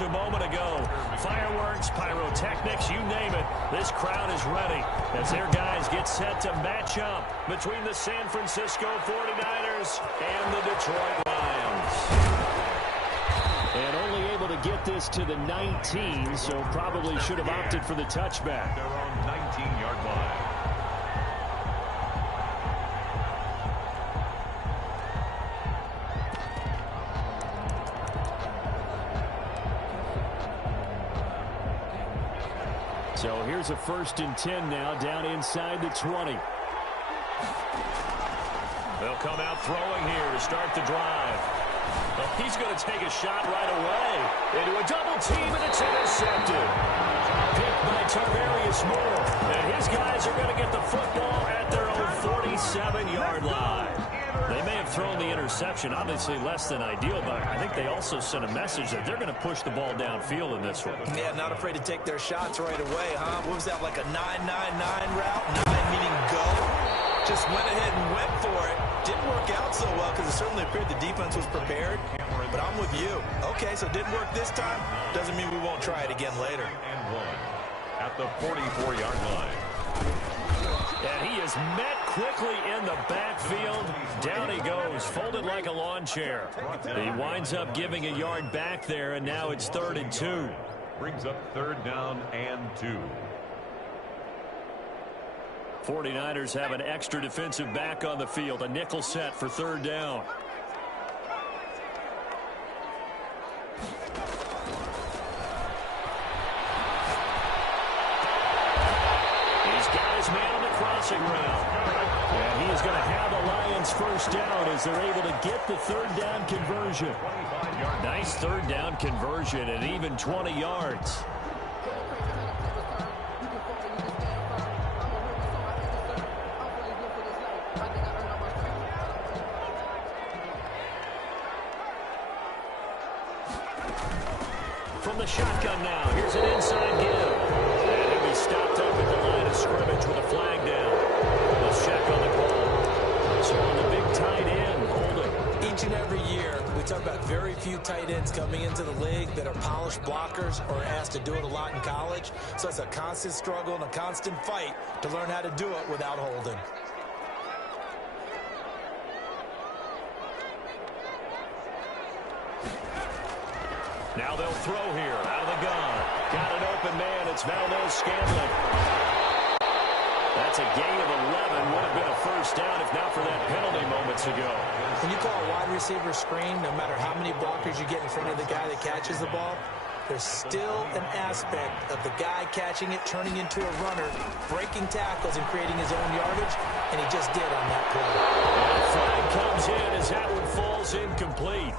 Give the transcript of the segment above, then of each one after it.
moments a moment ago. Fireworks, pyrotechnics, you name it. This crowd is ready as their guys get set to match up between the San Francisco 49ers and the Detroit Lions. And only able to get this to the 19, so probably should have opted for the touchback. Their own 19-yard line. So here's a 1st and 10 now, down inside the 20. They'll come out throwing here to start the drive. Well, he's going to take a shot right away into a double team, and it's intercepted. Picked by Tarvarius Moore. And his guys are going to get the football at their own 47-yard line. They may have thrown the interception, obviously less than ideal, but I think they also sent a message that they're going to push the ball downfield in this one. Yeah, not afraid to take their shots right away, huh? What was that, like a 9-9-9 route? 9 meaning go. Just went ahead and went for it. Didn't work out so well because it certainly appeared the defense was prepared. But I'm with you. Okay, so it didn't work this time. Doesn't mean we won't try it again later. And 1 at the 44-yard line. And he is met quickly in the backfield. Down he goes, folded like a lawn chair. He winds up giving a yard back there, and now it's 3rd and 2. Brings up 3rd down and 2. 49ers have an extra defensive back on the field. A nickel set for 3rd down. He's got his man on the crossing route. And he is going to have the Lions 1st down as they're able to get the 3rd down conversion. Nice 3rd down conversion and even 20 yards. From the shotgun now, here's an inside give. And he'll be stopped up at the line of scrimmage with a flag down. Let's check on the call. So on the big tight end, holding. Each and every year, we talk about very few tight ends coming into the league that are polished blockers or asked to do it a lot in college. So it's a constant struggle and a constant fight to learn how to do it without holding. Now they'll throw here out of the gun. Got an open man. It's Valdez-Scantling. That's a gain of 11. Would have been a 1st down if not for that penalty moments ago. When you call a wide receiver screen, no matter how many blockers you get in front of the guy that catches the ball, there's still an aspect of the guy catching it, turning into a runner, breaking tackles and creating his own yardage, and he just did on that play. And the flag comes in as that one falls incomplete.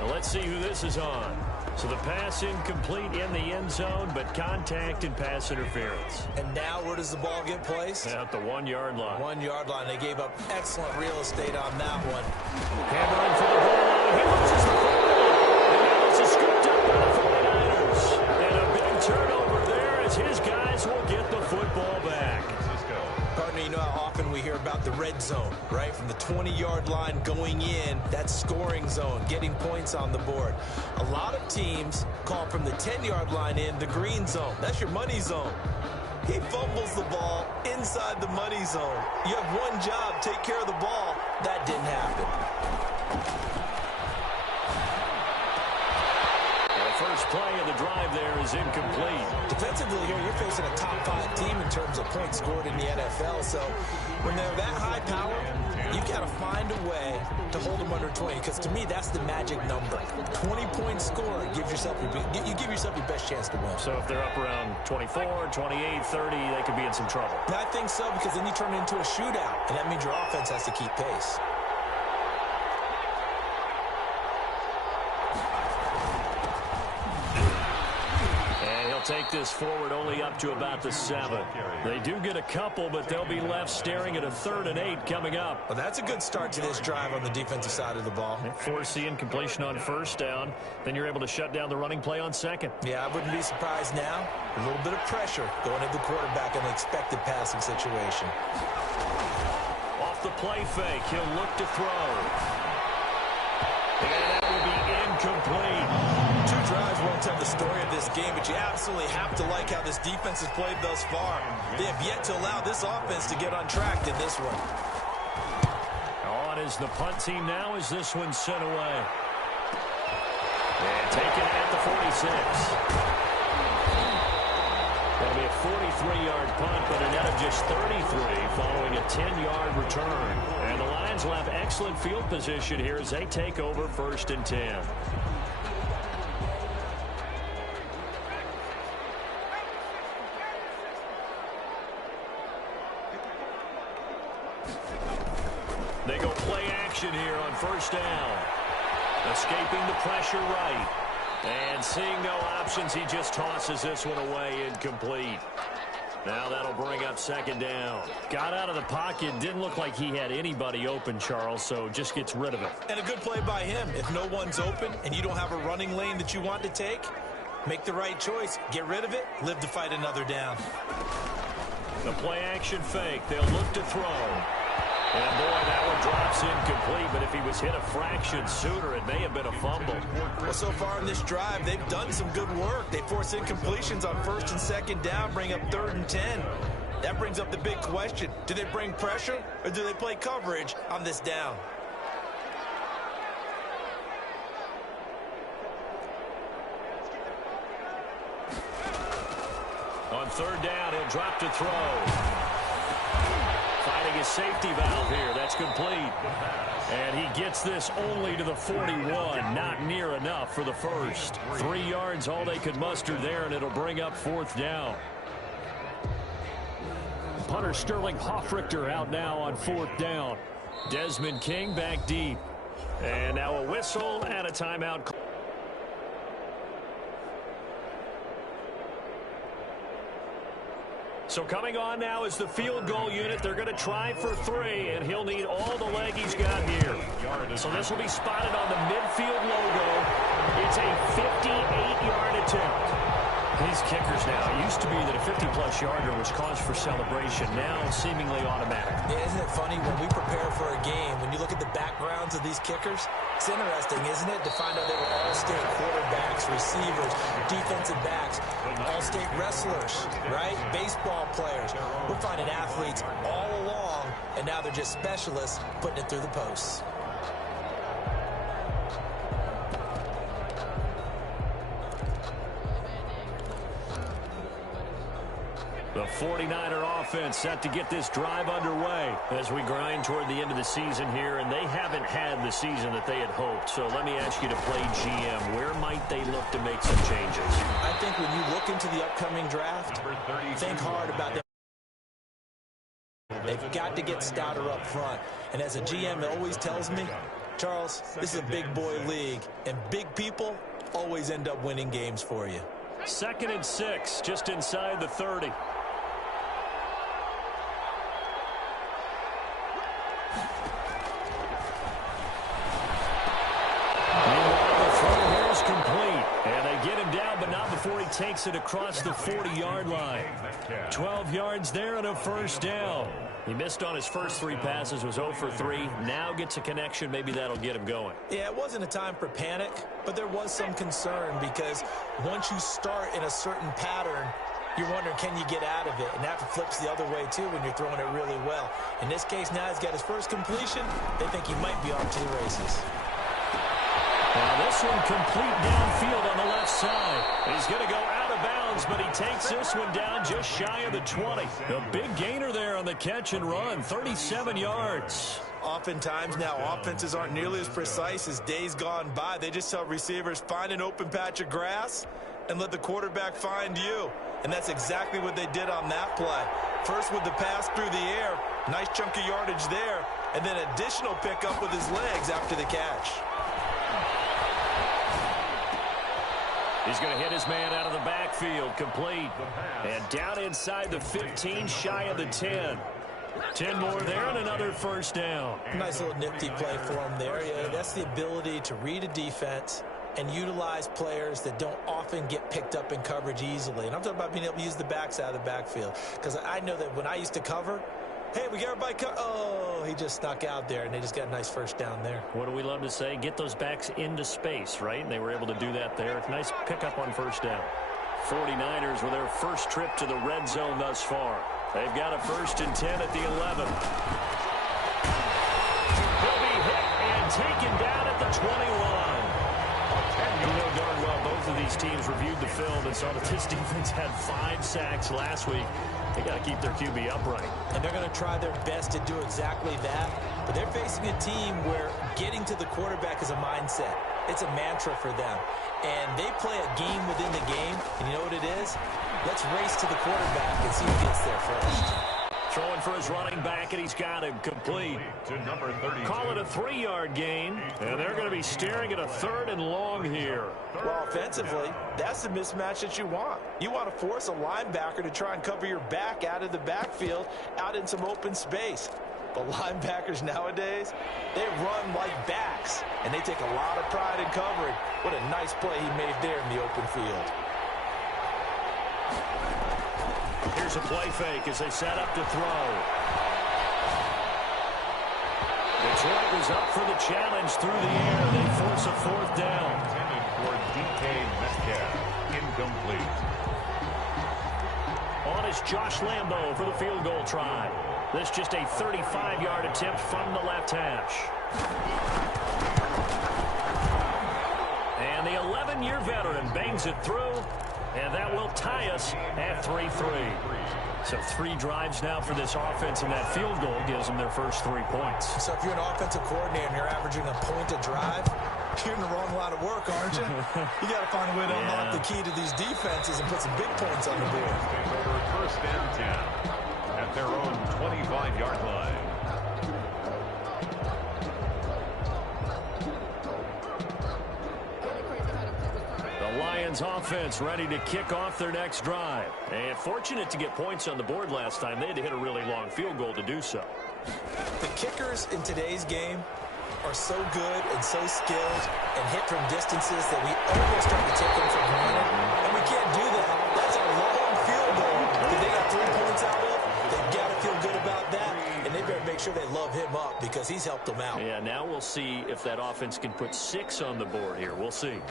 Now let's see who this is on. So the pass incomplete in the end zone, but contact and pass interference. And now where does the ball get placed? At the 1-yard line. 1-yard line. They gave up excellent real estate on that one. Hammering for the ball. He loses the football. And now it's scooped up by the 49ers. And a big turnover there as his guys will get the football back. Partner, you know how often we hear about the red zone, right? From the 20-yard line going in, that's scoring zone, getting points on the board. A lot of teams call from the 10-yard line in the green zone. That's your money zone. He fumbles the ball inside the money zone. You have one job, take care of the ball. That didn't happen. First play of the drive there is incomplete. Defensively here, you're facing a top-5 team in terms of points scored in the NFL. So when they're that high power, you've got to find a way to hold them under 20. Because to me, that's the magic number. 20-point score gives yourself you give yourself your best chance to win. So if they're up around 24, 28, 30, they could be in some trouble. I think so, because then you turn it into a shootout, and that means your offense has to keep pace. Take this forward only up to about the 7. They do get a couple, but they'll be left staring at a 3rd and 8 coming up. Well, that's a good start to this drive on the defensive side of the ball. Force the incompletion on 1st down. Then you're able to shut down the running play on 2nd. Yeah, I wouldn't be surprised now. A little bit of pressure going at the quarterback in the expected passing situation. Off the play fake, he'll look to throw. And that will be incomplete. 2 drives, 1 can tell the story of this game, but you absolutely have to like how this defense has played thus far. They have yet to allow this offense to get untracked in this one. On is the punt team now as this one's sent away. And taken at the 46. That'll be a 43-yard punt, but a net of just 33 following a 10-yard return. And the Lions will have excellent field position here as they take over 1st and 10. They go play action here on 1st down. Escaping the pressure right. And seeing no options, he just tosses this one away incomplete. Now that'll bring up 2nd down. Got out of the pocket. Didn't look like he had anybody open, Charles, so just gets rid of it. And a good play by him. If no one's open and you don't have a running lane that you want to take, make the right choice. Get rid of it. Live to fight another down. The play action fake. They'll look to throw. And boy, that one drops incomplete, but if he was hit a fraction sooner, it may have been a fumble. Well, so far in this drive, they've done some good work. They force incompletions on 1st and 2nd down, bring up 3rd and 10. That brings up the big question. Do they bring pressure or do they play coverage on this down? On 3rd down, he'll drop to throw. Fighting his safety valve here. That's complete. And he gets this only to the 41. Not near enough for the first. 3 yards, all they could muster there, and it'll bring up 4th down. Punter Sterling Hoffrichter out now on 4th down. Desmond King back deep. And now a whistle and a timeout. So coming on now is the field goal unit. They're going to try for 3, and he'll need all the leg he's got here. So this will be spotted on the midfield logo. It's a 58-yard attempt. These kickers now, it used to be that a 50-plus yarder was cause for celebration. Now seemingly automatic. Yeah, isn't it funny when we prepare for a game, when you look at the backgrounds of these kickers, it's interesting, isn't it, to find out they were all-state quarterbacks, receivers, defensive backs, all-state wrestlers, right? Baseball players. We're finding athletes all along, and now they're just specialists putting it through the posts. The 49er offense set to get this drive underway as we grind toward the end of the season here, and they haven't had the season that they had hoped. So let me ask you to play GM. Where might they look to make some changes? I think when you look into the upcoming draft, think hard about them. They've got to get stouter up front. And as a GM, it always tells me, Charles, this is a big boy league, and big people always end up winning games for you. 2nd and 6, just inside the 30. Before he takes it across the 40-yard line. 12 yards there and a 1st down. He missed on his first 3 passes, was 0 for 3. Now gets a connection. Maybe that'll get him going. Yeah, it wasn't a time for panic, but there was some concern because once you start in a certain pattern, you're wondering, can you get out of it? And that flips the other way, too, when you're throwing it really well. In this case, now he's got his first completion. They think he might be off to the races. Now this one complete downfield on the left side. He's going to go out of bounds, but he takes this one down just shy of the 20. A big gainer there on the catch and run, 37 yards. Oftentimes now offenses aren't nearly as precise as days gone by. They just tell receivers, find an open patch of grass and let the quarterback find you. And that's exactly what they did on that play. First with the pass through the air, nice chunk of yardage there, and then additional pickup with his legs after the catch. He's going to hit his man out of the backfield, complete. And down inside the 15, shy of the 10. 10 more there and another 1st down. Nice little nifty play for him there. Yeah, that's the ability to read a defense and utilize players that don't often get picked up in coverage easily. And I'm talking about being able to use the backs out of the backfield. Because I know that when I used to cover, Hey, we got everybody oh, he just snuck out there, and they just got a nice first down there. What do we love to say? Get those backs into space, right? And they were able to do that there. Nice pickup on first down. 49ers with their first trip to the red zone thus far. They've got a 1st and 10 at the 11. He'll be hit and taken down at the 21. You know darn well both of these teams reviewed the film and saw that this defense had 5 sacks last week. They got to keep their QB upright. And they're going to try their best to do exactly that. But they're facing a team where getting to the quarterback is a mindset. It's a mantra for them. And they play a game within the game. And you know what it is? Let's race to the quarterback and see who gets there first. Throwing for his running back, and he's got him complete. To number 32. Call it a 3-yard gain, and they're going to be staring at a 3rd and long here. Well, offensively, that's the mismatch that you want. You want to force a linebacker to try and cover your back out of the backfield, out in some open space. But linebackers nowadays, they run like backs, and they take a lot of pride in covering. What a nice play he made there in the open field. Here's a play fake as they set up to throw. Detroit was up for the challenge through the air. They force a 4th down. Intended for DK Metcalf. Incomplete. On is Josh Lambo for the field goal try. This just a 35-yard attempt from the left hash. And the 11-year veteran bangs it through. And that will tie us at 3-3. So 3 drives now for this offense, and that field goal gives them their first 3 points. So if you're an offensive coordinator and you're averaging a point a drive, you're in the wrong line of work, aren't you? You got to find a way to unlock the key to these defenses and put some big points on the board. Takes over 1st and 10 at their own 25-yard line. Lions offense ready to kick off their next drive. And fortunate to get points on the board last time. They had to hit a really long field goal to do so. The kickers in today's game are so good and so skilled and hit from distances that we almost start to take them for granted. And we can't do that. That's a long field goal that they got 3 points out of. They've got to feel good about that. And they better make sure they love him up because he's helped them out. Yeah, now we'll see if that offense can put 6 on the board here. We'll see.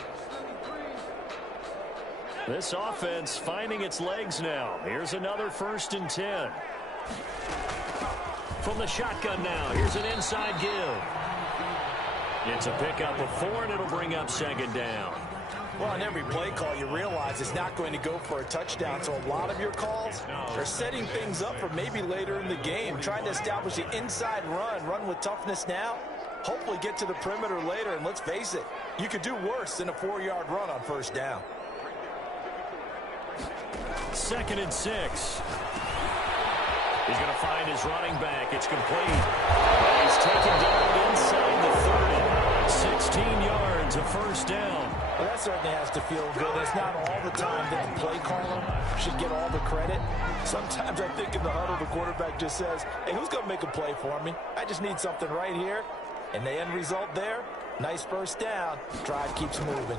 This offense finding its legs now. Here's another 1st and 10. From the shotgun now, here's an inside give. It's a pickup of 4, and it'll bring up 2nd down. Well, on every play call, you realize it's not going to go for a touchdown. So a lot of your calls are setting things up for maybe later in the game, trying to establish the inside run with toughness now. Hopefully get to the perimeter later, and let's face it, you could do worse than a 4-yard run on 1st down. 2nd and 6. He's going to find his running back. It's complete. He's taken down inside the 30. 16 yards, a 1st down. Well, that certainly has to feel good. It's not all the time that the play caller should get all the credit. Sometimes I think in the huddle, the quarterback just says, hey, who's going to make a play for me? I just need something right here. And the end result there, nice 1st down. Drive keeps moving.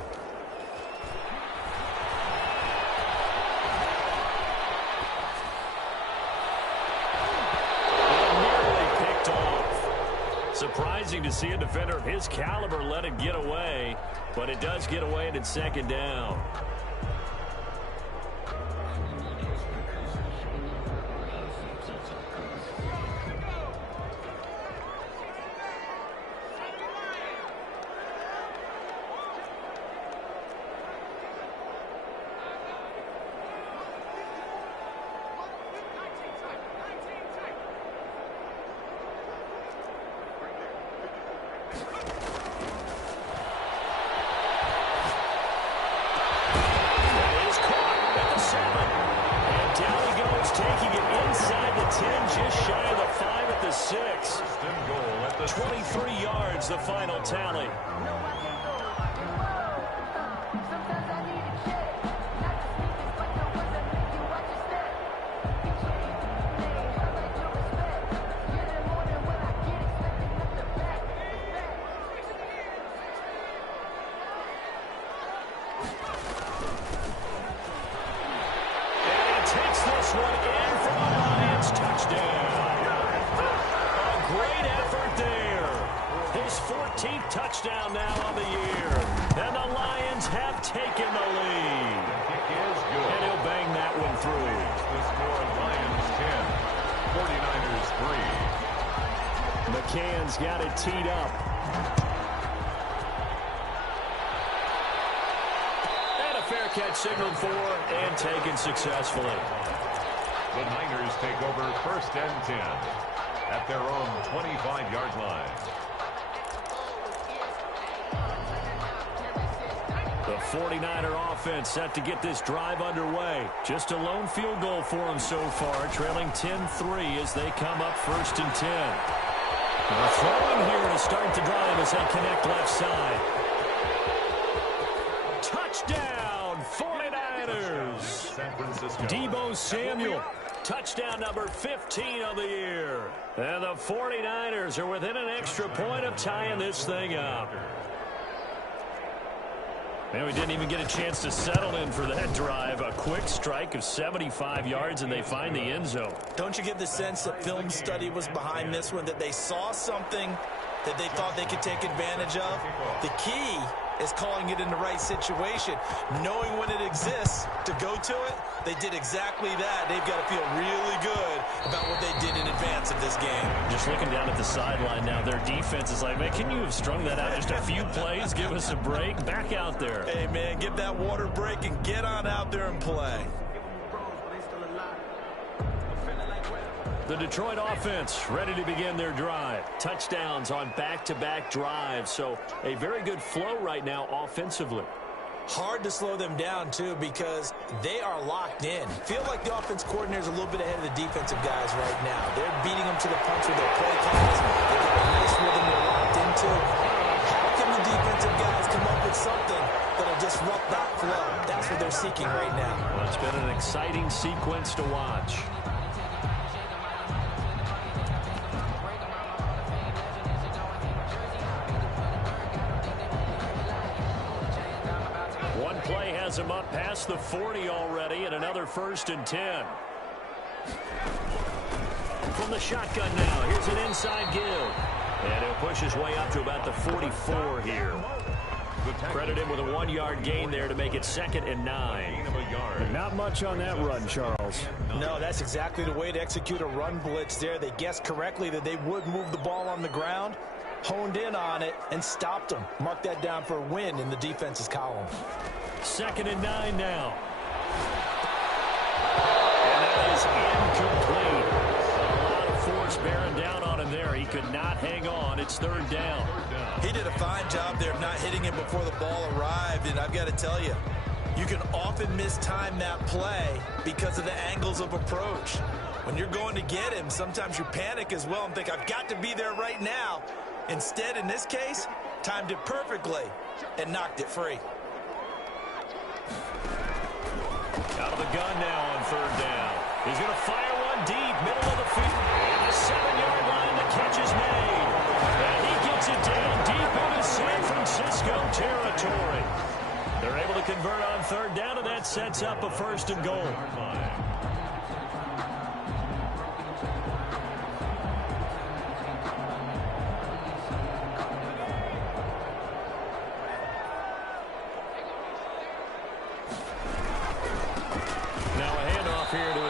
Surprising to see a defender of his caliber let it get away, but it does get away and it's 2nd down. Taking it inside the 10, just shy of the 5 at the 6. 23 yards, the final tally. Takes this one in for a Lions touchdown. his 14th touchdown now on the year. And the Lions have taken the lead. Kick is good. And he'll bang that one through. The score, Lions 10, 49ers 3. McCann's got it teed up. And a fair catch signaled for and taken successfully. The Niners take over 1st and 10 at their own 25-yard line. The 49er offense set to get this drive underway. Just a lone field goal for them so far, trailing 10-3 as they come up 1st and 10. They're throwing here to start the drive as they connect left side. Touchdown, 49ers! San Francisco. Deebo Samuel, touchdown number 15 of the year. And the 49ers are within an extra point of tying this thing up. And we didn't even get a chance to settle in for that drive. A quick strike of 75 yards, and they find the end zone. Don't you get the sense that film study was behind this one, that they saw something that they thought they could take advantage of? The key is calling it in the right situation, knowing when it exists to go to it. They did exactly that. They've got to feel really good about what they did in advance of this game. Just looking down at the sideline now, their defense is like, man, can you have strung that out just a few plays? Give us a break. Back out there. Hey, man, give that water break and get on out there and play. The Detroit offense ready to begin their drive. Touchdowns on back-to-back drives, so a very good flow right now offensively. Hard to slow them down, too, because they are locked in. Feel like the offense coordinator is a little bit ahead of the defensive guys right now. They're beating them to the punch with their play calls. They've got a nice rhythm they're locked into. How can the defensive guys come up with something that'll disrupt that flow? That's what they're seeking right now. Well, it's been an exciting sequence to watch. Play has him up past the 40 already, and another 1st and 10. From the shotgun now, here's an inside give. And he'll push his way up to about the 44 here. Credit him with a 1-yard gain there to make it 2nd and 9. Not much on that run, Charles. No, that's exactly the way to execute a run blitz there. They guessed correctly that they would move the ball on the ground, honed in on it, and stopped them. Mark that down for a win in the defense's column. 2nd and 9 now. And that is incomplete. A lot of force bearing down on him there. He could not hang on. It's 3rd down. He did a fine job there of not hitting him before the ball arrived, and I've got to tell you, you can often mistime that play because of the angles of approach. When you're going to get him, sometimes you panic as well and think, I've got to be there right now. Instead, in this case, timed it perfectly and knocked it free. Out of the gun now on 3rd down. He's going to fire one deep, middle of the field. And the 7-yard line, the catch is made. And he gets it down deep into San Francisco territory. They're able to convert on 3rd down, and that sets up a 1st and goal.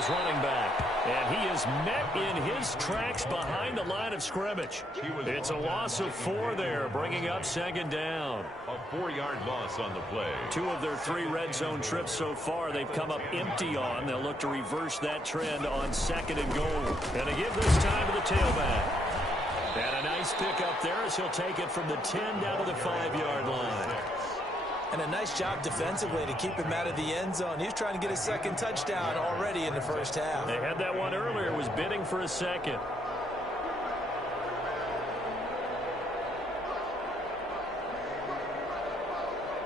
Running back, and he is met in his tracks behind the line of scrimmage. It's a loss of 4 there, bringing up 2nd down. A 4-yard loss on the play. 2 of their 3 red zone trips so far they've come up empty on. They'll look to reverse that trend on 2nd and goal. And to give this time to the tailback. And a nice pick up there as he'll take it from the 10 down to the 5-yard line. And a nice job defensively to keep him out of the end zone. He's trying to get his 2nd touchdown already in the 1st half. They had that one earlier, was bidding for a 2nd.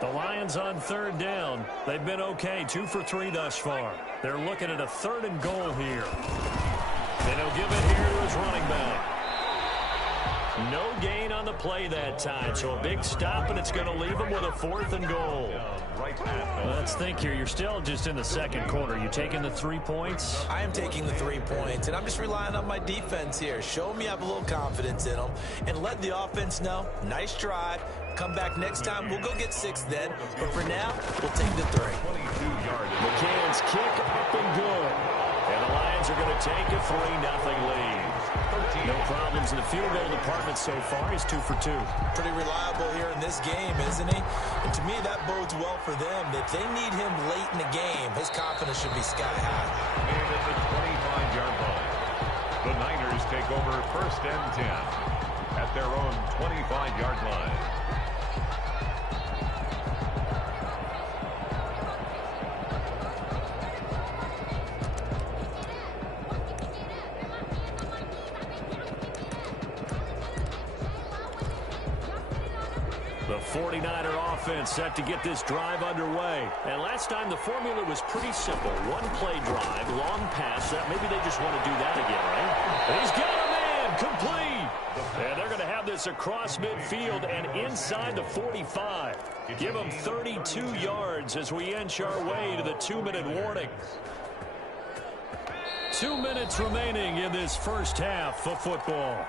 The Lions on 3rd down. They've been okay, 2 for 3 thus far. They're looking at a 3rd and goal here. And he'll give it here to his running back. No gain on the play that time, so a big stop, and it's going to leave them with a 4th and goal. Let's think here. You're still just in the second quarter. You taking the 3 points? I am taking the 3 points, and I'm just relying on my defense here. Show me I have a little confidence in them, and let the offense know, nice drive. Come back next time. We'll go get 6 then, but for now, we'll take the 3. McCann's kick up and good. And the Lions are going to take a 3-0 lead. No problems in the field goal department so far. He's 2 for 2. Pretty reliable here in this game, isn't he? And to me, that bodes well for them. If they need him late in the game, his confidence should be sky high. And at the 25-yard line, the Niners take over 1st and 10 at their own 25-yard line. The 49er offense set to get this drive underway. And last time the formula was pretty simple. One play drive, long pass. Maybe they just want to do that again, right? And he's got a man complete. And they're going to have this across midfield and inside the 45. Give them 32 yards as we inch our way to the 2-minute warning. 2 minutes remaining in this first half of football.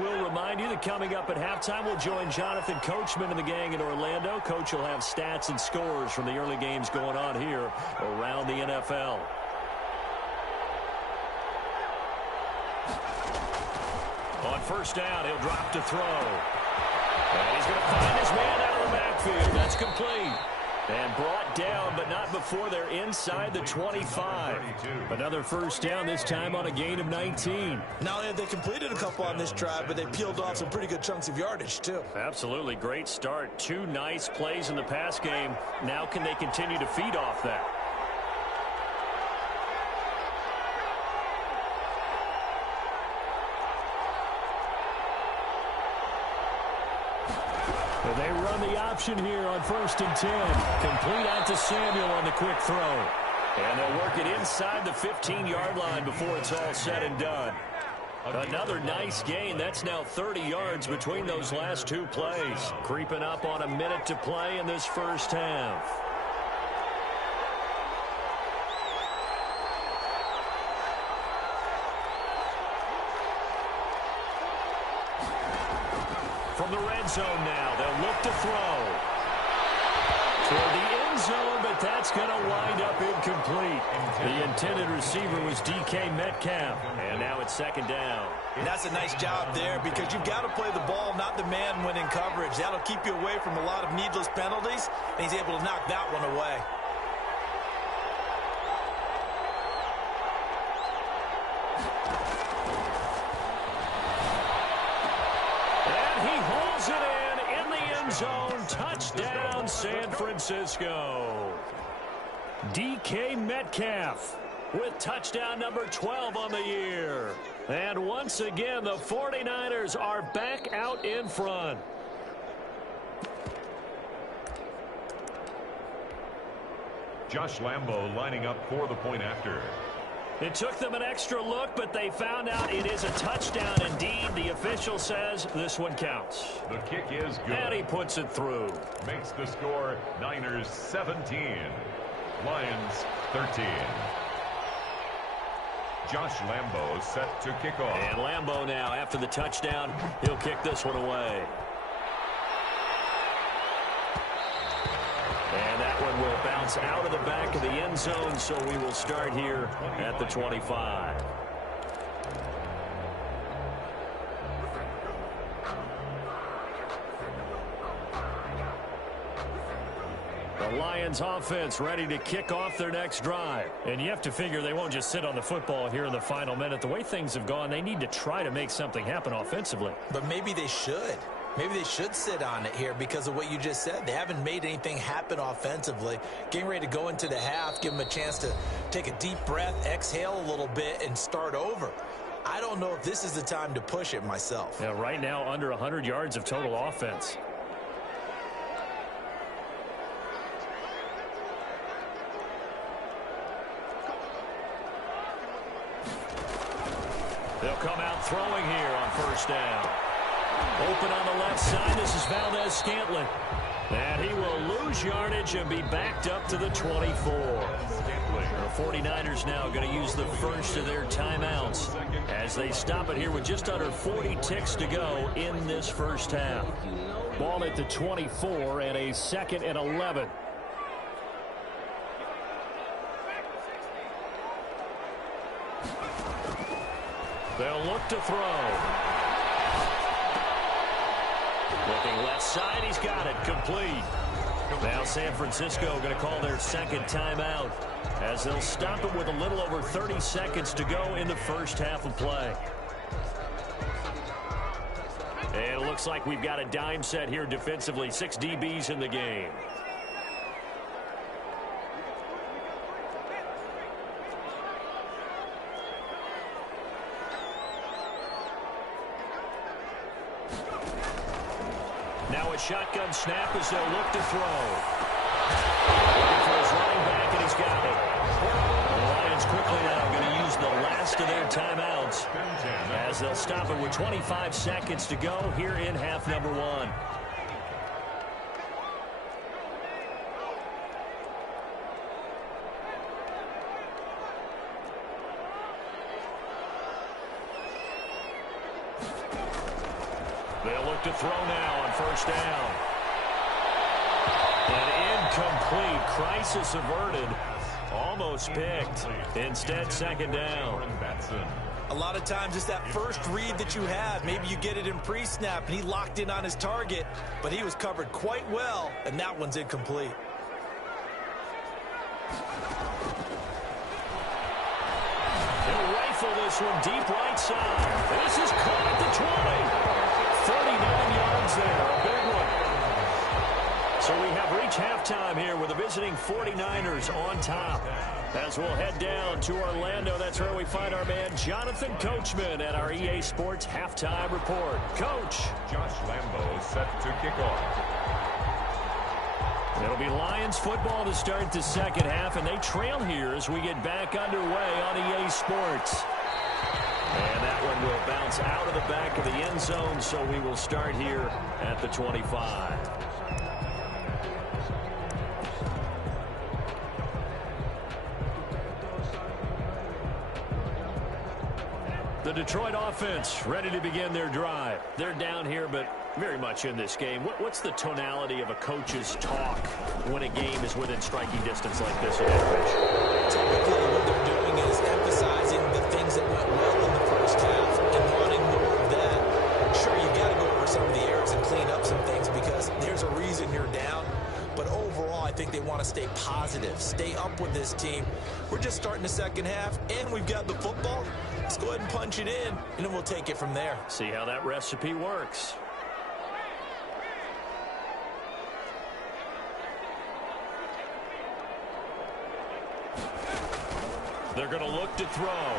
We'll remind you that coming up at halftime, we'll join Jonathan Coachman and the gang in Orlando. Coach will have stats and scores from the early games going on here around the NFL. On first down, he'll drop to throw. And he's going to find his man out of the backfield. That's complete. And brought down, but not before they're inside the 25. Another first down, this time on a gain of 19. Not only have they completed a couple on this drive, but they peeled off some pretty good chunks of yardage, too. Absolutely. Great start. 2 nice plays in the pass game. Now can they continue to feed off that? They run the option here on 1st and 10. Complete out to Samuel on the quick throw. And they'll work it inside the 15-yard line before it's all said and done. Another nice gain. That's now 30 yards between those last 2 plays. Creeping up on a minute to play in this first half. From the red zone now, they'll look to throw. Toward the end zone, but that's going to wind up incomplete. The intended receiver was DK Metcalf, and now it's 2nd down. And that's a nice job there because you've got to play the ball, not the man when in coverage. That'll keep you away from a lot of needless penalties, and he's able to knock that one away. Zone, touchdown, San Francisco. DK Metcalf with touchdown number 12 on the year. And once again, the 49ers are back out in front. Josh Lambo lining up for the point after. It took them an extra look, but they found out it is a touchdown indeed. The official says this one counts. The kick is good. And he puts it through. Makes the score Niners 17, Lions 13. Josh Lambo set to kick off. And Lambo now, after the touchdown, he'll kick this one away. And that one will bounce out of the back of the end zone, so we will start here at the 25. The Lions offense ready to kick off their next drive. And you have to figure they won't just sit on the football here in the final minute. The way things have gone, they need to try to make something happen offensively. But maybe they should. Maybe they should sit on it here because of what you just said. They haven't made anything happen offensively. Getting ready to go into the half, give them a chance to take a deep breath, exhale a little bit, and start over. I don't know if this is the time to push it myself. Yeah, right now under 100 yards of total offense. They'll come out throwing here on first down. Open on the left side. This is Valdez-Scantling. And he will lose yardage and be backed up to the 24. The 49ers now going to use the first of their timeouts as they stop it here with just under 40 ticks to go in this first half. Ball at the 24 and a 2nd and 11. They'll look to throw. Looking left side, he's got it, complete. Now San Francisco going to call their 2nd timeout as they'll stop it with a little over 30 seconds to go in the first half of play. And it looks like we've got a dime set here defensively. 6 DBs in the game. Now a shotgun snap as they'll look to throw. Looking for his running back, and he's got it. The Lions quickly now going to use the last of their timeouts as they'll stop it with 25 seconds to go here in half number 1. They'll look to throw now on first down. An incomplete. Crisis averted. Almost picked. Instead, 2nd down. A lot of times it's that first read that you have. Maybe you get it in pre-snap and he locked in on his target, but he was covered quite well, and that one's incomplete. He'll rifle this one deep right side. This is caught at the 20. 39 yards there, a big one. So we have reached halftime here with the visiting 49ers on top. As we'll head down to Orlando, that's where we find our man Jonathan Coachman at our EA Sports Halftime Report. Coach. Josh Lambo set to kick off. It'll be Lions football to start the second half, and they trail here as we get back underway on EA Sports. And that one will bounce out of the back of the end zone, so we will start here at the 25. The Detroit offense ready to begin their drive. They're down here, but very much in this game. What's the tonality of a coach's talk when a game is within striking distance like this at Edge? Typically, what they're doing is emphasizing the things that went well in the first half and wanting more of that. Sure, you got to go over some of the errors and clean up some things because there's a reason you're down. But overall, I think they want to stay positive, stay up with this team. We're just starting the second half, and we've got the football. Let's go ahead and punch it in, and then we'll take it from there. See how that recipe works. They're going to look to throw.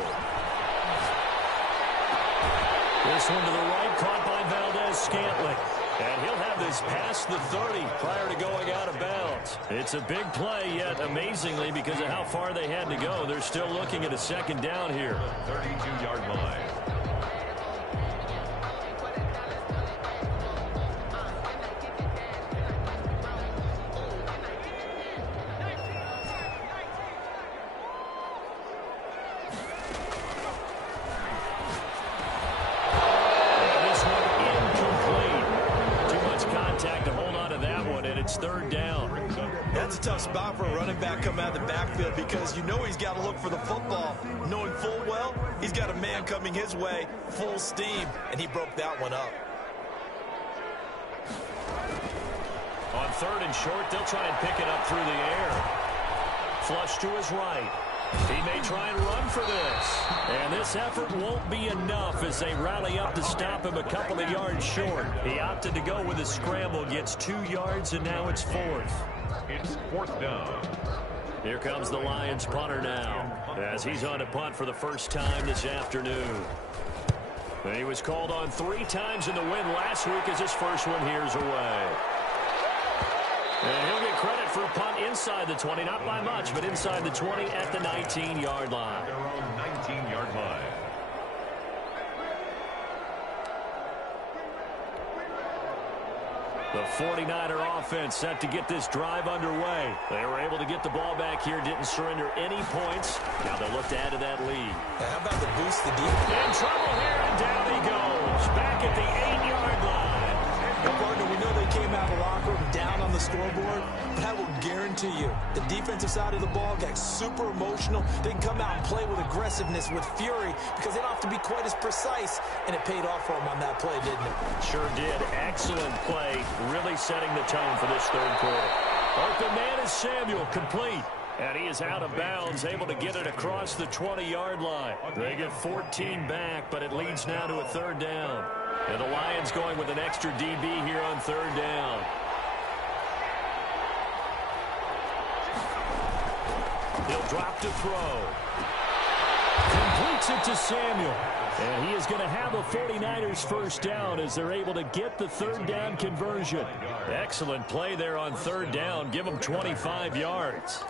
This one to the right, caught by Valdez-Scantling. And he'll have this past the 30 prior to going out of bounds. It's a big play, yet amazingly, because of how far they had to go, they're still looking at a 2nd down here. 32-yard line. It's 3rd down. That's a tough spot for a running back coming out of the backfield because you know he's got to look for the football, knowing full well he's got a man coming his way, full steam, and he broke that one up. On 3rd and short, they'll try and pick it up through the air. Flush to his right. He may try and run for this. And this effort won't be enough as they rally up to stop him a couple of yards short. He opted to go with a scramble, gets 2 yards, and now it's 4th. It's 4th down. Here comes the Lions punter now, as he's on to punt for the first time this afternoon. And he was called on 3 times in the win last week as his first one here's away. And he'll get credit for a punt inside the 20, not by much, but inside the 20 at the 19-yard line. Their own 19-yard line. The 49er offense set to get this drive underway. They were able to get the ball back here, didn't surrender any points. Now they'll look to add to that lead. How about the boost the defense? In trouble here, and down he goes. Back at the 8-yard line. Well, partner, we know they came out of the locker room down on the scoreboard, but I will guarantee you the defensive side of the ball got super emotional. They can come out and play with aggressiveness, with fury, because they don't have to be quite as precise, and it paid off for them on that play, didn't it? Sure did. Excellent play, really setting the tone for this third quarter. Open man is Samuel, complete. And he is out of bounds, able to get it across the 20-yard line. They get 14 back, but it leads now to a third down. And the Lions going with an extra DB here on third down. He'll drop to throw. Completes it to Samuel. And he is going to have a 49ers first down as they're able to get the third down conversion. Excellent play there on third down. Give them 25 yards.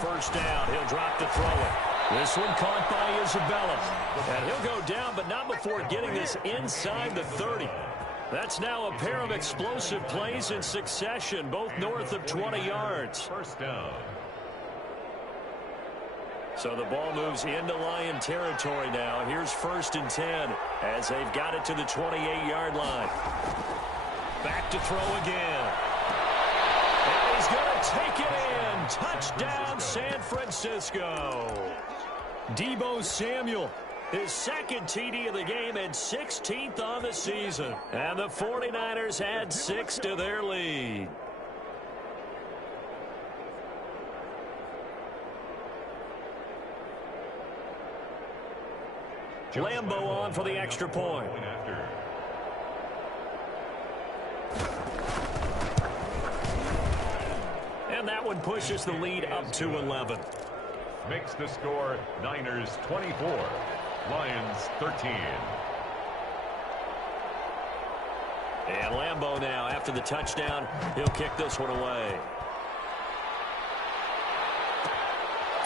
First down, he'll drop to throw it. This one caught by Isabella. And he'll go down, but not before getting this inside the 30. That's now a pair of explosive plays in succession, both north of 20 yards. First down. So the ball moves into Lion territory now. Here's 1st and 10 as they've got it to the 28-yard line. Back to throw again. And he's going to take it in. Touchdown, San Francisco. Deebo Samuel, his second TD of the game and 16th on the season. And the 49ers add 6 to their lead. Lambo on for the extra point. And that one pushes the lead up to 11. Makes the score Niners 24, Lions 13. And Lambo now, after the touchdown, he'll kick this one away.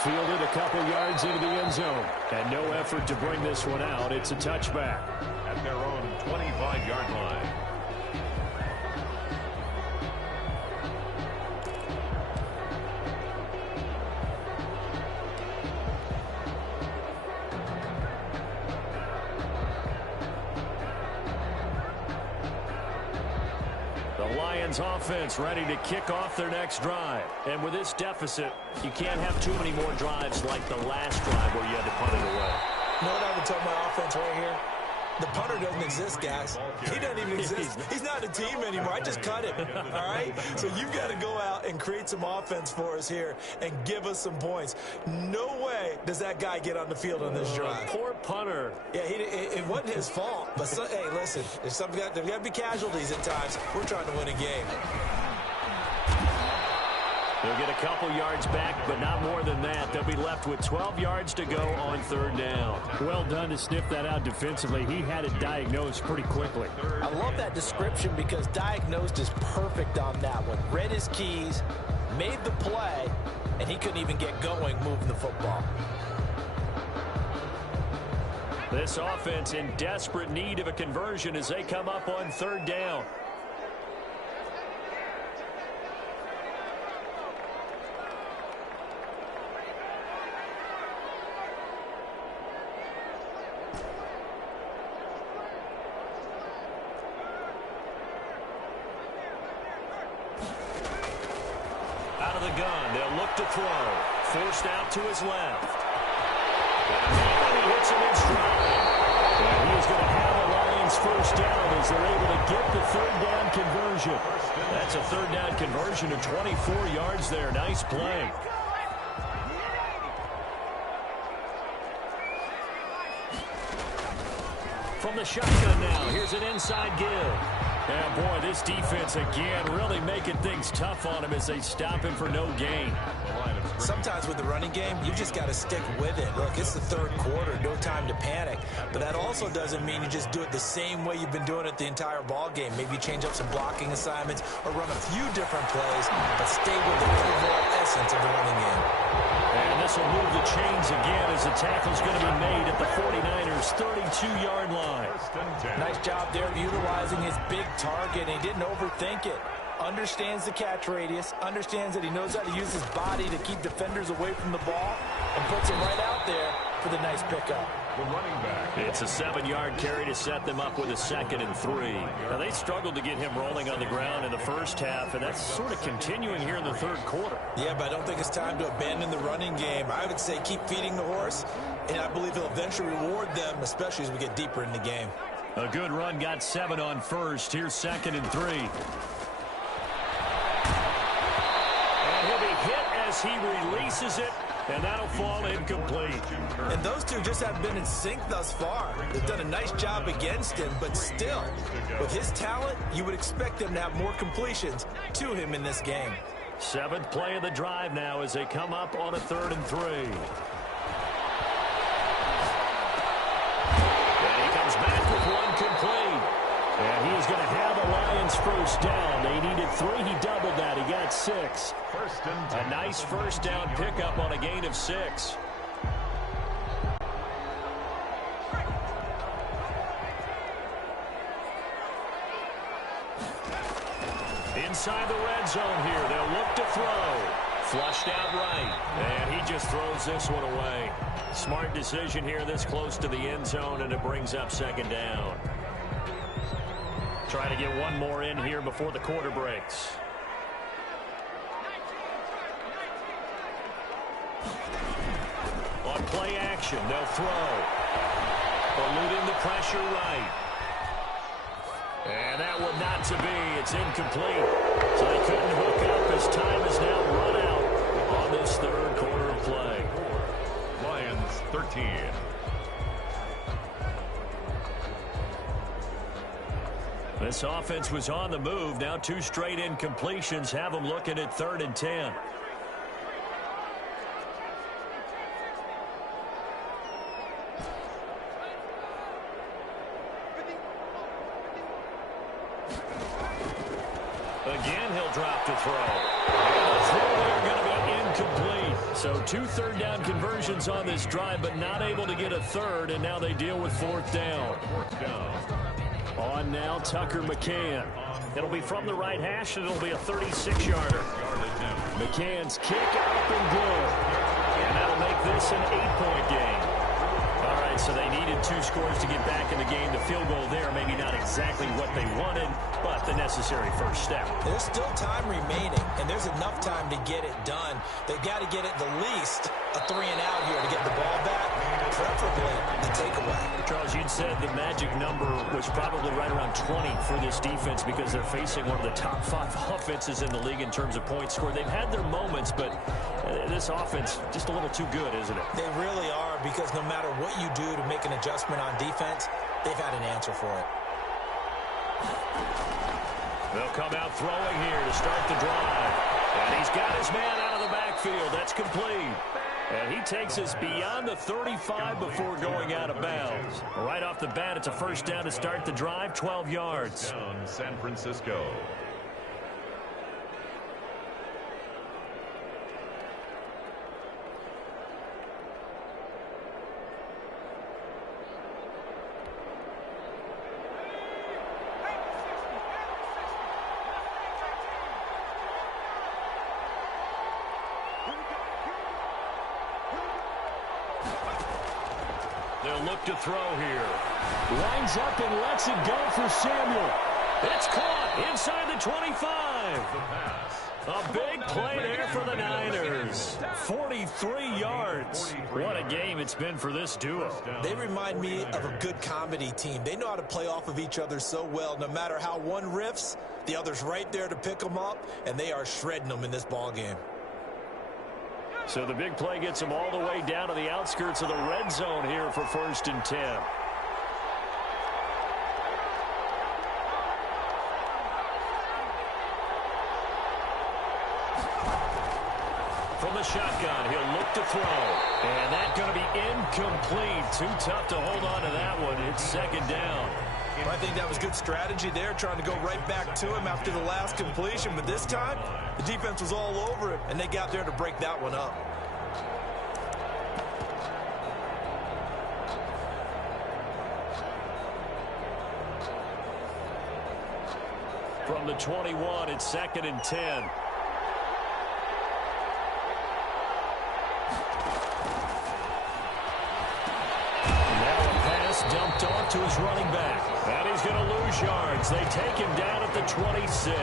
Fielded a couple yards into the end zone. And no effort to bring this one out. It's a touchback. At their own 25-yard line. Offense ready to kick off their next drive. And with this deficit, you can't have too many more drives like the last drive where you had to punt it away. You know what I would tell my offense right here? The punter doesn't exist, guys. He doesn't even exist. He's not a team anymore. I just cut him, all right? So you've got to go out and create some offense for us here and give us some points. No way does that guy get on the field on this drive. Poor punter. Yeah, it wasn't his fault. But, hey, listen, there's got to be casualties at times. We're trying to win a game. They'll get a couple yards back, but not more than that. They'll be left with 12 yards to go on third down. Well done to sniff that out defensively. He had it diagnosed pretty quickly. I love that description because diagnosed is perfect on that one. Read his keys, made the play, and he couldn't even get going moving the football. This offense in desperate need of a conversion as they come up on third down. Out of the gun, they'll look to throw. Forced out to his left. And he hits him in stride. And he is going to have a Lions first down as they're able to get the third down conversion. That's a third down conversion of 24 yards there. Nice play. From the shotgun now, here's an inside give. And boy, this defense again really making things tough on him as they stop him for no gain. Sometimes with the running game, you just got to stick with it. Look, it's the third quarter, no time to panic. But that also doesn't mean you just do it the same way you've been doing it the entire ball game. Maybe change up some blocking assignments or run a few different plays, but stay with the overall essence of the running game. And this will move the chains again as the tackle's going to be made at the 49ers' 32-yard line. Nice job there of utilizing his big target, and he didn't overthink it. Understands the catch radius, understands that he knows how to use his body to keep defenders away from the ball, and puts him right out there for the nice pickup. The running back. It's a 7-yard carry to set them up with a 2nd and 3. Now, they struggled to get him rolling on the ground in the first half, and that's sort of continuing here in the third quarter. Yeah, but I don't think it's time to abandon the running game. I would say keep feeding the horse, and I believe he'll eventually reward them, especially as we get deeper in the game. A good run got 7 on first. Here's 2nd and 3. And he'll be hit as he releases it. And that'll fall incomplete. And those two just haven't been in sync thus far. They've done a nice job against him, but still, with his talent, you would expect them to have more completions to him in this game. 7th play of the drive now as they come up on a 3rd and 3. And he comes back with one complete. And he is going to have the Lions first down. They needed 3. He doubled that. He got 6. A nice first down pickup on a gain of 6. Inside the red zone here. They'll look to throw. Flushed out right. And he just throws this one away. Smart decision here this close to the end zone, and it brings up 2nd down. Trying to get one more in here before the quarter breaks. On play action, they'll throw. Eluding the pressure right. And that one not to be. It's incomplete. So they couldn't hook up as time is now run out on this third quarter of play. Lions 13. This offense was on the move. Now 2 straight incompletions have them looking at 3rd and 10. Again, he'll drop to throw. And the throw there going to be incomplete. So 2 3rd down conversions on this drive, but not able to get a 3rd, and now they deal with 4th down. On now, Tucker McCann. It'll be from the right hash, and it'll be a 36-yarder. McCann's kick up and good. And that'll make this an 8-point game. All right, so they needed 2 scores to get back in the game. The field goal there, maybe not exactly what they wanted, but the necessary first step. There's still time remaining, and there's enough time to get it done. They've got to get at the least a 3-and-out here to get the ball back, preferably the takeaway. Charles, you'd said the magic number was probably right around 20 for this defense because they're facing one of the top 5 offenses in the league in terms of points scored. They've had their moments, but this offense just a little too good, isn't it? They really are, because no matter what you do to make an adjustment on defense, they've had an answer for it. They'll come out throwing here to start the drive. And he's got his man out of the backfield. That's complete. And he takes us beyond the 35 before going out of bounds. Right off the bat, it's a first down to start the drive, 12 yards. Down San Francisco. They'll look to throw here. Lines up and lets it go for Samuel. It's caught inside the 25. The pass. A big play there for the Niners. 43 yards. What a game it's been for this duo. They remind me of a good comedy team. They know how to play off of each other so well. No matter how one riffs, the other's right there to pick them up, and they are shredding them in this ball game. So the big play gets them all the way down to the outskirts of the red zone here for 1st and 10. From the shotgun, he'll look to throw. And that's going to be incomplete. Too tough to hold on to that one. It's 2nd down. Well, I think that was good strategy there, trying to go right back to him after the last completion. But this time, the defense was all over it, and they got there to break that one up. From the 21, it's 2nd and 10. Dumped off to his running back. And he's going to lose yards. They take him down at the 26.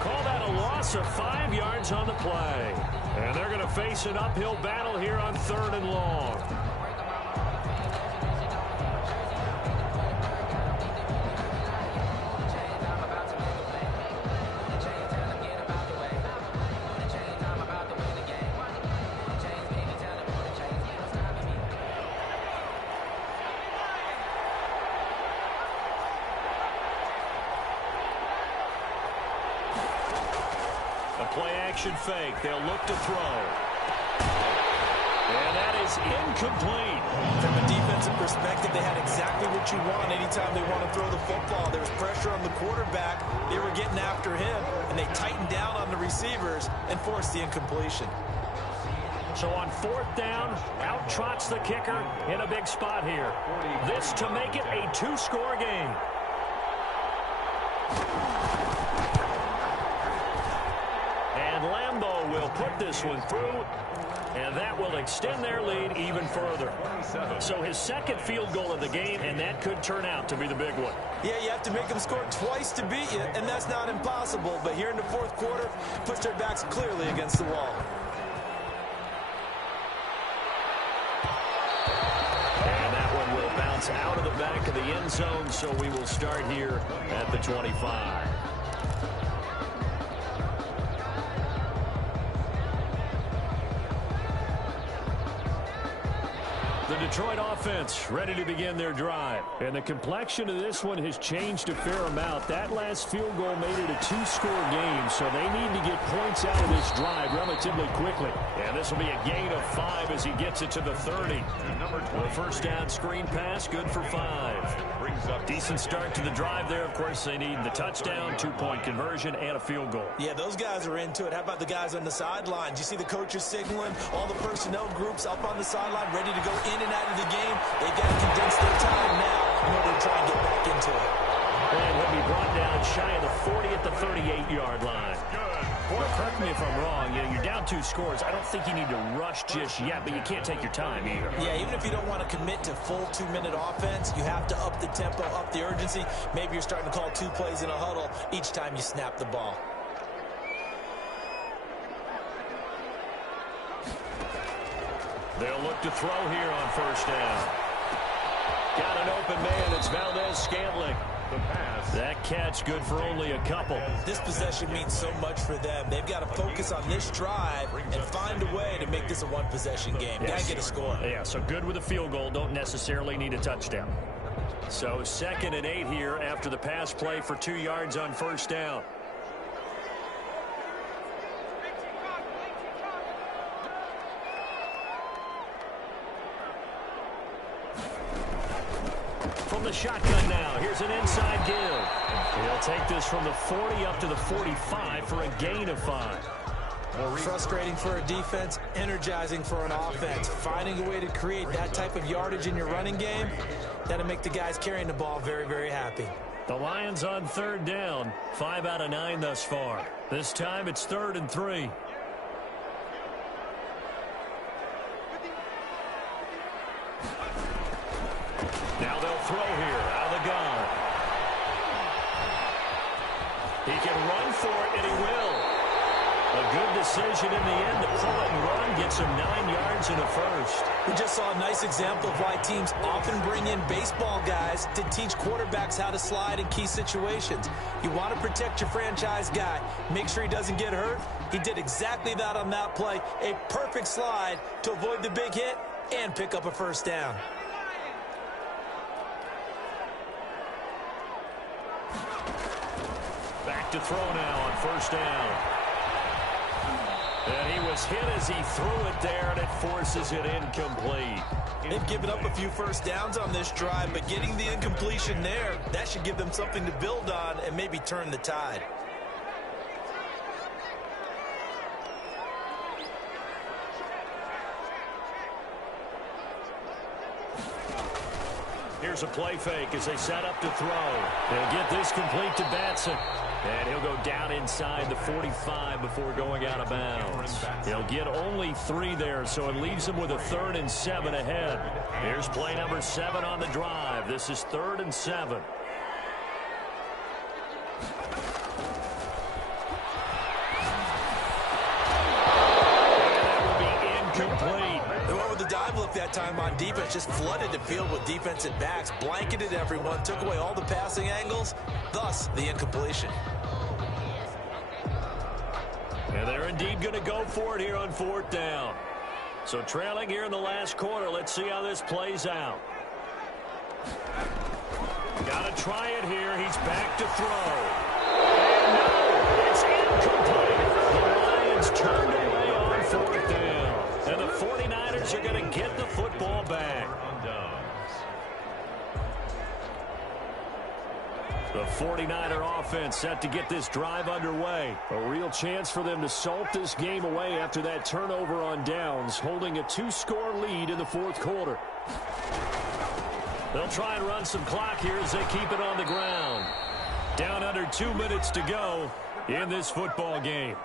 Call that a loss of 5 yards on the play. And they're going to face an uphill battle here on 3rd and long. Play-action fake. They'll look to throw. And that is incomplete. From a defensive perspective, they had exactly what you want anytime they want to throw the football. There was pressure on the quarterback. They were getting after him, and they tightened down on the receivers and forced the incompletion. So on 4th down, out trots the kicker in a big spot here. This to make it a 2-score game. Lambeau will put this one through, and that will extend their lead even further. So his 2nd field goal of the game, and that could turn out to be the big one. Yeah, you have to make them score twice to beat you, and that's not impossible. But here in the 4th quarter, push their backs clearly against the wall. And that one will bounce out of the back of the end zone, so we will start here at the 25. The Detroit offense ready to begin their drive. And the complexion of this one has changed a fair amount. That last field goal made it a 2-score game, so they need to get points out of this drive relatively quickly. And this will be a gain of 5 as he gets it to the 30. The 1st down screen pass, good for 5. Decent start to the drive there. Of course, they need the touchdown, 2-point conversion, and a field goal. Yeah, those guys are into it. How about the guys on the sidelines? You see the coaches signaling, all the personnel groups up on the sideline ready to go in and out of the game. They've got to condense their time now in order to try and get back into it. And he'll be brought down shy of the 40 at the 38-yard line. Boy, correct me if I'm wrong. You're down 2 scores. I don't think you need to rush just yet, but you can't take your time either. Yeah, even if you don't want to commit to full 2-minute offense, you have to up the tempo, up the urgency. Maybe you're starting to call 2 plays in a huddle each time you snap the ball. They'll look to throw here on 1st down. Got an open man. It's Valdez-Scantling. The pass. That catch good for only a couple. This possession means so much for them. They've got to focus on this drive and find a way to make this a 1-possession game. Got to get a score. Yeah, so good with a field goal. Don't necessarily need a touchdown. So 2nd and 8 here after the pass play for 2 yards on 1st down. From the shotgun now, here's an inside give. He'll take this from the 40 up to the 45 for a gain of 5. Frustrating for a defense, energizing for an offense. Finding a way to create that type of yardage in your running game, that'll make the guys carrying the ball very, very happy. The Lions on 3rd down, 5 out of 9 thus far. This time it's 3rd and 3. Now they'll throw here out of the gun. He can run for it, and he will. good decision in the end to pull it and run, get some 9 yards and a first. We just saw a nice example of why teams often bring in baseball guys to teach quarterbacks how to slide in key situations. You want to protect your franchise guy. Make sure he doesn't get hurt. He did exactly that on that play. A perfect slide to avoid the big hit and pick up a first down. Back to throw now on first down. And he was hit as he threw it there, and it forces it incomplete. They've given up a few first downs on this drive, but getting the incompletion there, that should give them something to build on and maybe turn the tide. Here's a play fake as they set up to throw. They'll get this complete to Batson. And he'll go down inside the 45 before going out of bounds. He'll get only 3 there, so it leaves him with a 3rd and 7 ahead. Here's play number 7 on the drive. This is 3rd and 7. And that will be incomplete. They went with the dive look that time on defense, just flooded the field with defensive backs, blanketed everyone, took away all the passing angles, thus the incompletion. And they're indeed going to go for it here on 4th down. So trailing here in the last quarter. Let's see how this plays out. Got to try it here. He's back to throw. And no, it's incomplete. The Lions turned away on 4th down. And the 49ers are going to get the football back. The 49er offense set to get this drive underway. A real chance for them to salt this game away after that turnover on downs, holding a 2-score lead in the 4th quarter. They'll try and run some clock here as they keep it on the ground. Down under 2 minutes to go in this football game.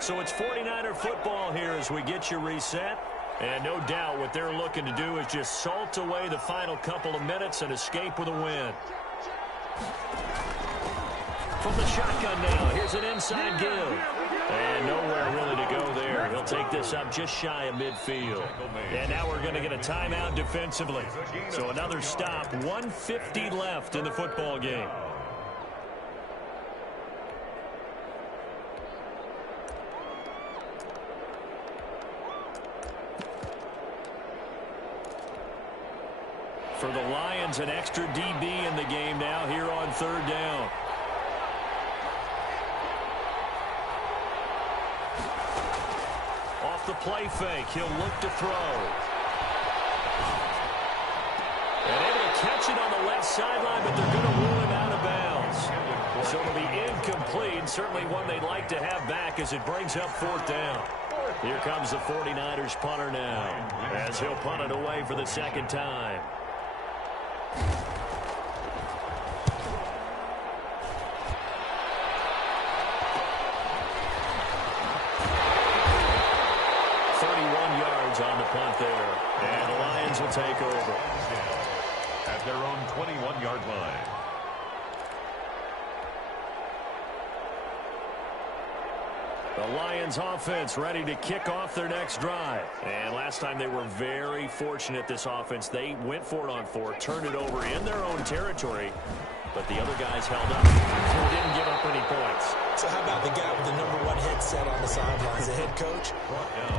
So it's 49er football here as we get you reset. And no doubt what they're looking to do is just salt away the final couple of minutes and escape with a win. From the shotgun now, here's an inside give. And nowhere really to go there. He'll take this up just shy of midfield. And now we're going to get a timeout defensively. So another stop, 1:50 left in the football game. For the Lions, an extra DB in the game now here on 3rd down. Off the play fake, he'll look to throw. And able to catch it on the left sideline, but they're going to rule him out of bounds. So it'll be incomplete, certainly one they'd like to have back as it brings up 4th down. Here comes the 49ers punter now, as he'll punt it away for the 2nd time. On the punt there, and the Lions will take over at their own 21-yard line. The Lions offense ready to kick off their next drive. And last time they were very fortunate, this offense. They went for it on 4, turned it over in their own territory, but the other guys held up and didn't give up any points. So how about the guy with the #1 headset on the sidelines, the head coach?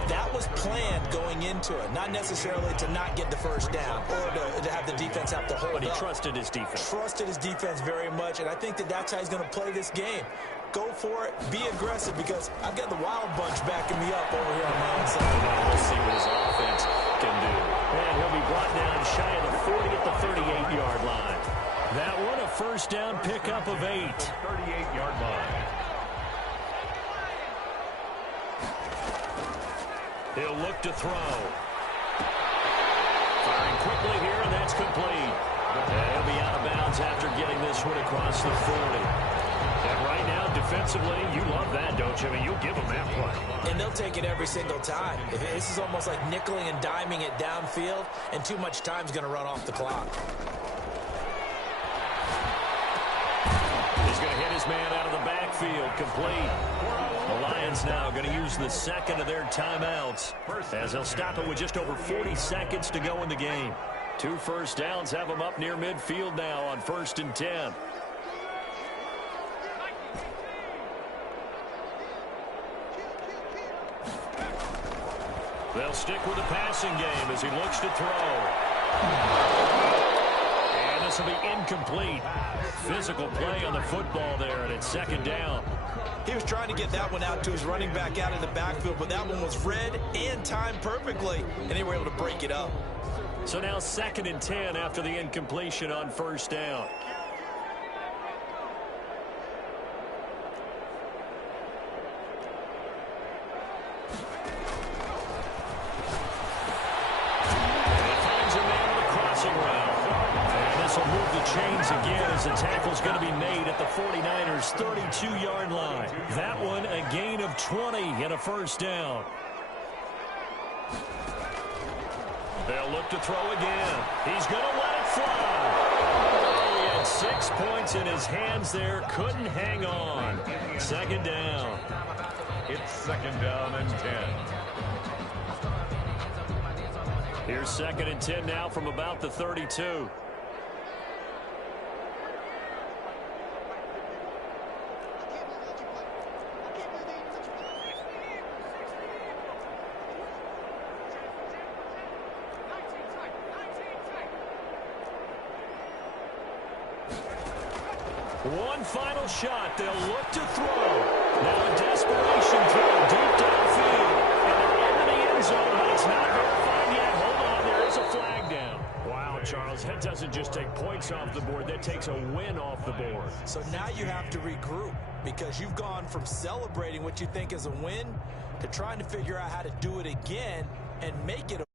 That was planned going into it, not necessarily to not get the first down or to have the defense have to hold up. But he trusted his defense. Trusted his defense very much, and I think that's how he's going to play this game. Go for it, be aggressive, because I've got the wild bunch backing me up over here on my own side. We'll see what his offense can do. And he'll be brought down shy of the 40 at the 38-yard line. That one a first down pickup of 8. 38-yard line. He'll look to throw. Firing quickly here, and that's complete. And he'll be out of bounds after getting this one across the 40. And right now, defensively, you love that, don't you? I mean, you'll give them that play. And they'll take it every single time. This is almost like nickeling and diming it downfield, and too much time's going to run off the clock. He's going to hit his man out of the backfield, complete. The Lions now going to use the second of their timeouts as they'll stop it with just over 40 seconds to go in the game. 2 first downs have them up near midfield now on 1st and 10. They'll stick with the passing game as he looks to throw. And this will be incomplete. Physical play on the football there, and it's 2nd down. He was trying to get that one out to his running back out in the backfield, but that one was read and timed perfectly, and they were able to break it up. So now 2nd and 10 after the incompletion on 1st down. Chains again as the tackle's going to be made at the 49ers 32-yard line. That one a gain of 20 and a 1st down. They'll look to throw again. He's going to let it fly. Oh, he had 6 points in his hands there. Couldn't hang on. 2nd down. It's 2nd down and 10. Here's 2nd and 10 now from about the 32. One final shot. They'll look to throw. Now a desperation throw deep downfield. And they're into the end zone, but it's not verified yet. Hold on, there is a flag down. Wow, Charles, that doesn't just take points off the board. That takes a win off the board. So now you have to regroup because you've gone from celebrating what you think is a win to trying to figure out how to do it again and make it a